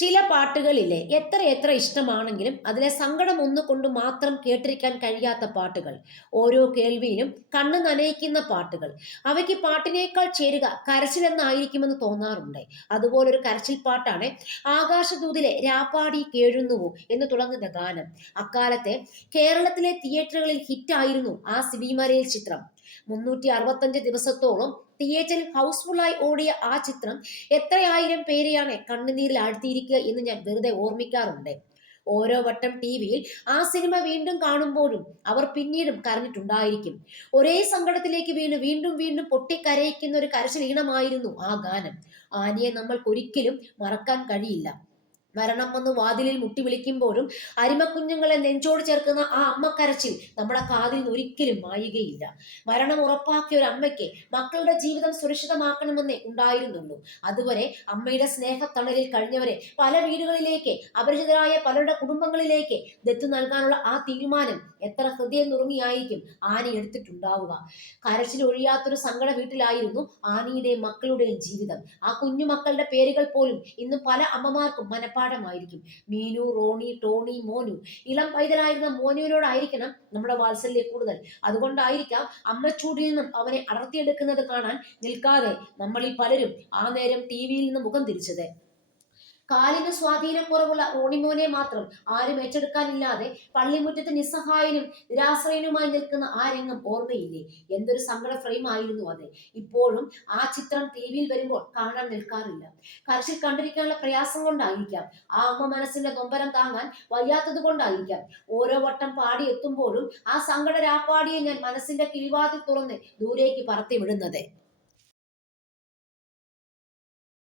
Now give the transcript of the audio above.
ചില പാട്ടുകളിലെ എത്ര എത്ര ഇഷ്ടമാണെങ്കിലും അതിലെ സങ്കടം ഒന്നുകൊണ്ട് മാത്രം കേട്ടിരിക്കാൻ കഴിയാത്ത പാട്ടുകൾ, ഓരോ കേൾവിയിലും കണ്ണ് നനയിക്കുന്ന പാട്ടുകൾ, അവയ്ക്ക് പാട്ടിനേക്കാൾ ചേരുക കരച്ചിലെന്നായിരിക്കുമെന്ന് തോന്നാറുണ്ട്. അതുപോലൊരു കരച്ചിൽ പാട്ടാണ് ആകാശദൂതിലെ രാപ്പാടി കേഴുന്നുവോ എന്ന് തുടങ്ങുന്ന ഗാനം. അക്കാലത്തെ കേരളത്തിലെ തിയേറ്ററുകളിൽ ഹിറ്റായിരുന്നു ആ സിനിമയിലെ ചിത്രം. 365 ദിവസത്തോളം തിയേറ്ററിൽ ഹൗസ്ഫുള്ളായി ഓടിയ ആ ചിത്രം എത്രയായിരം പേരെയാണ് കണ്ണുനീരിൽ ആഴ്ത്തിയിരിക്കുക എന്ന് ഞാൻ വെറുതെ ഓർമ്മിക്കാറുണ്ട്. ഓരോ വട്ടം ടി വിയിൽ ആ സിനിമ വീണ്ടും കാണുമ്പോഴും അവർ പിന്നീടും കരഞ്ഞിട്ടുണ്ടായിരിക്കും. ഒരേ സങ്കടത്തിലേക്ക് വീണ് വീണ്ടും വീണ്ടും പൊട്ടിക്കരയിക്കുന്ന ഒരു കരച്ചിൽ ഈണമായിരുന്നു ആ ഗാനം. ആനിയെ നമ്മൾക്കൊരിക്കലും മറക്കാൻ കഴിയില്ല. മരണം വന്ന് വാതിലിൽ മുട്ടി വിളിക്കുമ്പോഴും അരിമക്കുഞ്ഞുങ്ങളെ നെഞ്ചോട് ചേർക്കുന്ന ആ അമ്മക്കരച്ചിൽ നമ്മുടെ കാതിൽ നിന്ന് ഒരിക്കലും മായുകയില്ല. മരണം ഉറപ്പാക്കിയ ഒരു അമ്മയ്ക്ക് മക്കളുടെ ജീവിതം സുരക്ഷിതമാക്കണമെന്നേ ഉണ്ടായിരുന്നുള്ളൂ. അതുവരെ അമ്മയുടെ സ്നേഹത്തണലിൽ കഴിഞ്ഞവരെ പല വീടുകളിലേക്ക്, അപരിചിതരായ പലരുടെ കുടുംബങ്ങളിലേക്ക് ദത്ത് നൽകാനുള്ള ആ തീരുമാനം എത്ര ഹൃദയം നുറുങ്ങിയായിരിക്കും ആനി എടുത്തിട്ടുണ്ടാവുക. കരച്ചിൽ ഒഴിയാത്തൊരു സങ്കട വീട്ടിലായിരുന്നു ആനിയുടെയും മക്കളുടെയും ജീവിതം. ആ കുഞ്ഞു മക്കളുടെ പേരുകൾ പോലും ഇന്ന് പല അമ്മമാർക്കും മനഃപ്പാഠമായിരിക്കും. മീനു, റോണി, ടോണി, മോനു. ഇളം പൈതലായിരുന്ന മോനുവിനോടായിരിക്കണം നമ്മുടെ വാത്സല്യം കൂടുതൽ. അതുകൊണ്ടായിരിക്കാം അമ്മച്ചൂടിൽ നിന്നും അവനെ അടർത്തിയെടുക്കുന്നത് കാണാൻ നിൽക്കാതെ നമ്മളിൽ പലരും ആ നേരം ടി വിയിൽ നിന്ന് മുഖം തിരിച്ചത്. കാലിന് സ്വാധീനക്കുറവുള്ള റോണിമോനെ മാത്രം ആരും ഏറ്റെടുക്കാനില്ലാതെ പള്ളിമുറ്റത്ത് നിസ്സഹായനും നിരാശ്രയനുമായി നിൽക്കുന്ന ആ രംഗം ഓർമ്മയില്ലേ? എന്തൊരു സങ്കട ഫ്രെയിം ആയിരുന്നു അത്. ഇപ്പോഴും ആ ചിത്രം ടി വിയിൽ വരുമ്പോൾ കാണാൻ നിൽക്കാറില്ല. കരച്ചിൽ കണ്ടിരിക്കാനുള്ള പ്രയാസം കൊണ്ടായിരിക്കാം, ആ അമ്മ മനസ്സിന്റെ നൊമ്പരം താങ്ങാൻ വയ്യാത്തത് കൊണ്ടായിരിക്കാം. ഓരോ വട്ടം പാടി എത്തുമ്പോഴും ആ സങ്കട രാപ്പാടിയെ ഞാൻ മനസ്സിന്റെ കിളിവാതിൽ തുറന്ന് ദൂരേക്ക് പറത്തി വിടുന്നത്.